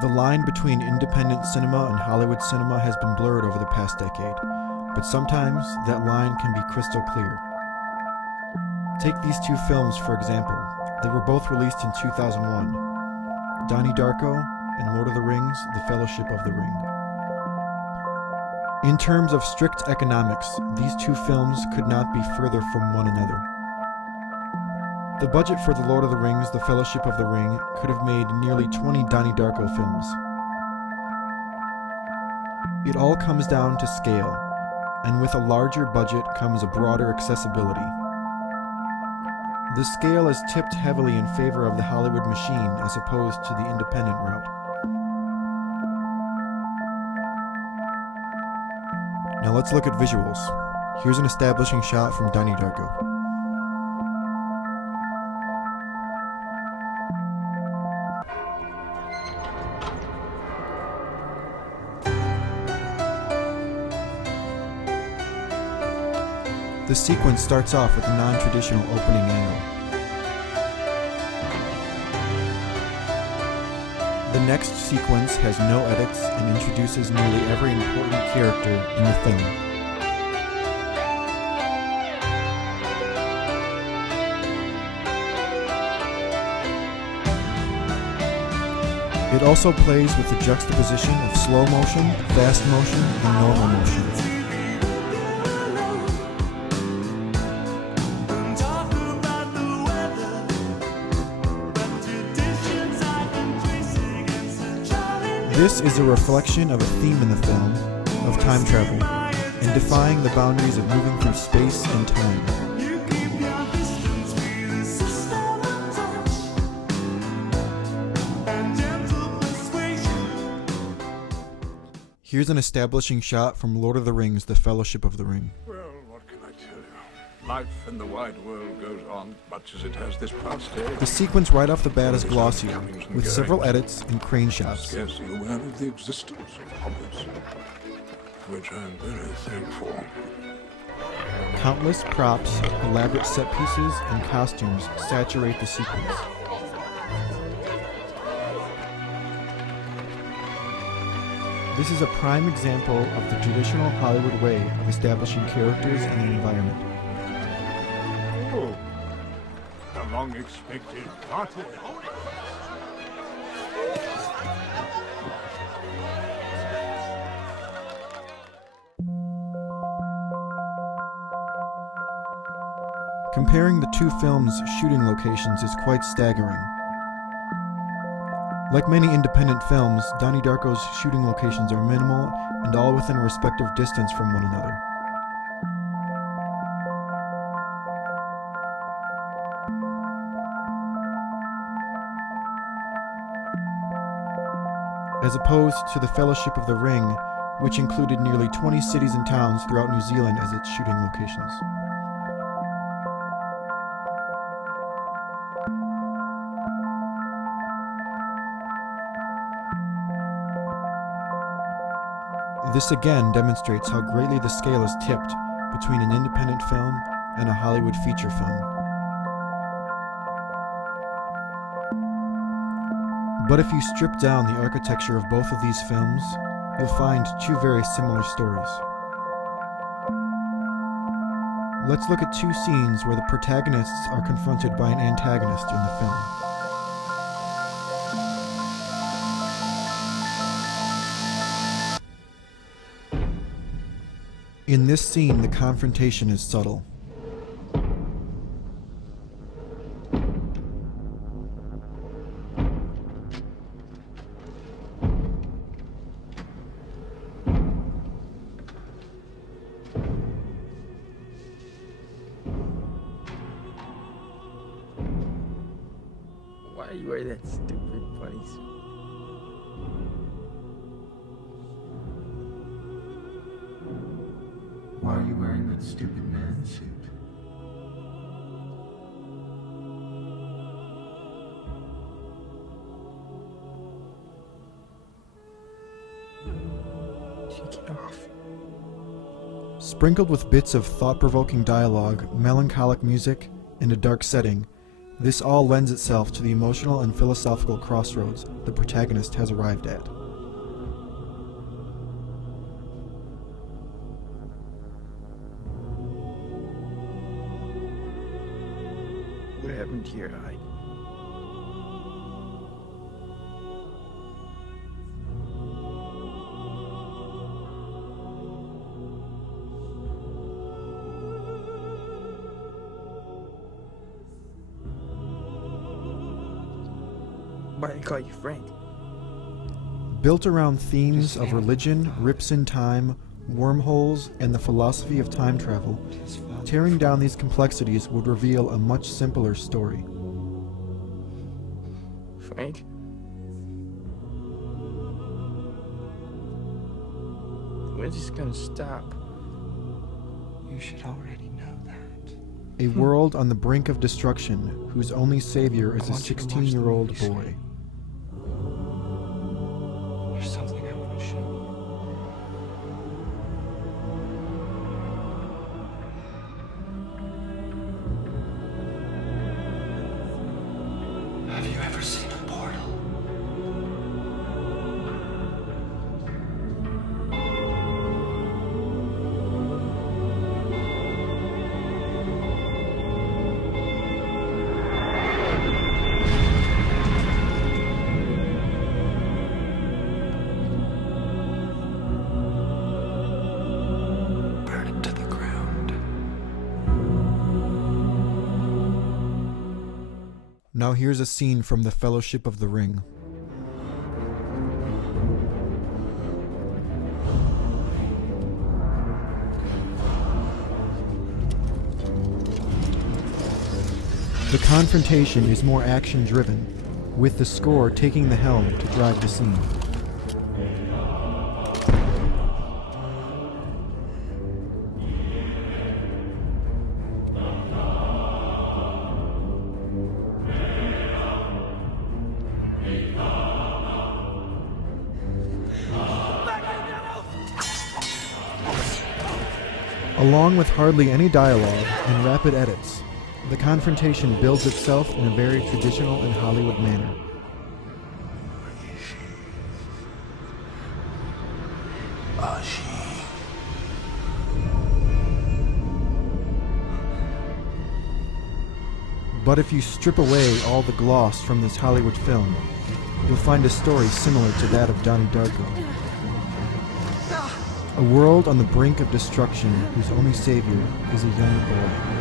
The line between independent cinema and Hollywood cinema has been blurred over the past decade, but sometimes that line can be crystal clear. Take these two films, for example. They were both released in 2001, Donnie Darko and Lord of the Rings, The Fellowship of the Ring. In terms of strict economics, these two films could not be further from one another. The budget for The Lord of the Rings, The Fellowship of the Ring could have made nearly 20 Donnie Darko films. It all comes down to scale, and with a larger budget comes a broader accessibility. The scale is tipped heavily in favor of the Hollywood machine as opposed to the independent route. Now let's look at visuals. Here's an establishing shot from Donnie Darko. The sequence starts off with a non-traditional opening angle. The next sequence has no edits and introduces nearly every important character in the film. It also plays with the juxtaposition of slow motion, fast motion, and normal motion. This is a reflection of a theme in the film, of time travel, and defying the boundaries of moving through space and time. Here's an establishing shot from Lord of the Rings, The Fellowship of the Ring. Well, what can I tell you? Life in the wide world goes on much as it has this past day. The sequence right off the bat is glossier, with several edits and crane shots. Scarcely aware of the existence of hobbits, for which I am very thankful. Countless props, elaborate set pieces, and costumes saturate the sequence. This is a prime example of the traditional Hollywood way of establishing characters and an environment. Oh, the long-expected party. Comparing the two films' shooting locations is quite staggering. Like many independent films, Donnie Darko's shooting locations are minimal and all within a respective distance from one another. As opposed to The Fellowship of the Ring, which included nearly 20 cities and towns throughout New Zealand as its shooting locations. This again demonstrates how greatly the scale is tipped between an independent film and a Hollywood feature film. But if you strip down the architecture of both of these films, you'll find two very similar stories. Let's look at two scenes where the protagonists are confronted by an antagonist in the film. In this scene, the confrontation is subtle. Why are you wearing that stupid bunny suit? Why are you wearing that stupid man suit? Take it off. Sprinkled with bits of thought-provoking dialogue, melancholic music, and a dark setting, This all lends itself to the emotional and philosophical crossroads the protagonist has arrived at. What happened to your eye? Why do they call you Frank? Built around themes of religion, rips in time, wormholes, and the philosophy of time travel, tearing down these complexities would reveal a much simpler story. Frank? When's this gonna stop? You should already know that. A world on the brink of destruction whose only savior is a 16-year-old boy. There's something I want to show you. Have you ever seen a portal? Burn it to the ground. Now here's a scene from The Fellowship of the Ring. The confrontation is more action-driven, with the score taking the helm to drive the scene. Along with hardly any dialogue and rapid edits, the confrontation builds itself in a very traditional and Hollywood manner. But if you strip away all the gloss from this Hollywood film, you'll find a story similar to that of Donnie Darko. A world on the brink of destruction whose only savior is a young boy.